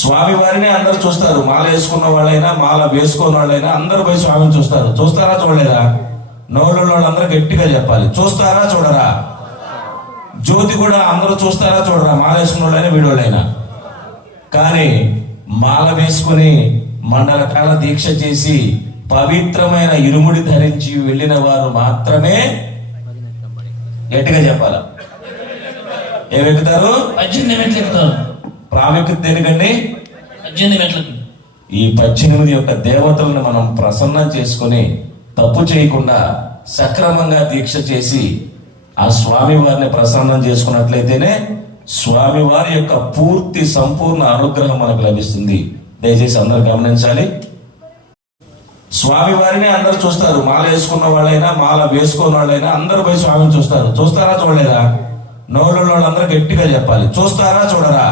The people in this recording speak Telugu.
స్వామి వారిని అందరు చూస్తారు. మాల వేసుకున్న వాళ్ళైనా మాల వేసుకున్న వాళ్ళైనా అందరు పోయి స్వామిని చూస్తారు. చూస్తారా చూడలేరా? నోళ్ళ వాళ్ళందరూ గట్టిగా చెప్పాలి. చూస్తారా చూడరా? జ్యోతి కూడా అందరూ చూస్తారా చూడరా? మాల వేసుకున్న వాళ్ళైనా వీడోళ్ళైనా. కానీ మాల వేసుకుని మండల కాల దీక్ష చేసి పవిత్రమైన ఇరుముడి ధరించి వెళ్ళిన వారు మాత్రమే గట్టిగా చెప్పాల. ఏమెక్కుతారు? 18 మెట్లు ఎక్కుతారు. ప్రాముఖ్యత దేనికండి? 18 మెట్లకి. ఈ 18 యొక్క దేవతలను మనం ప్రసన్నం చేసుకుని తప్పు చేయకుండా సక్రమంగా దీక్ష చేసి ఆ స్వామి వారిని ప్రసన్నం చేసుకున్నట్లయితేనే స్వామి వారి యొక్క పూర్తి సంపూర్ణ అనుగ్రహం మనకు లభిస్తుంది. దయచేసి అందరూ గమనించాలి. స్వామి వారిని అందరు చూస్తారు. మాల వేసుకున్న వాళ్ళైనా మాల వేసుకున్న వాళ్ళైనా అందరు పోయి స్వామిని చూస్తారు. చూస్తారా చూడలేరా? నోళ్ళ వాళ్ళందరూ గట్టిగా చెప్పాలి. చూస్తారా చూడరా?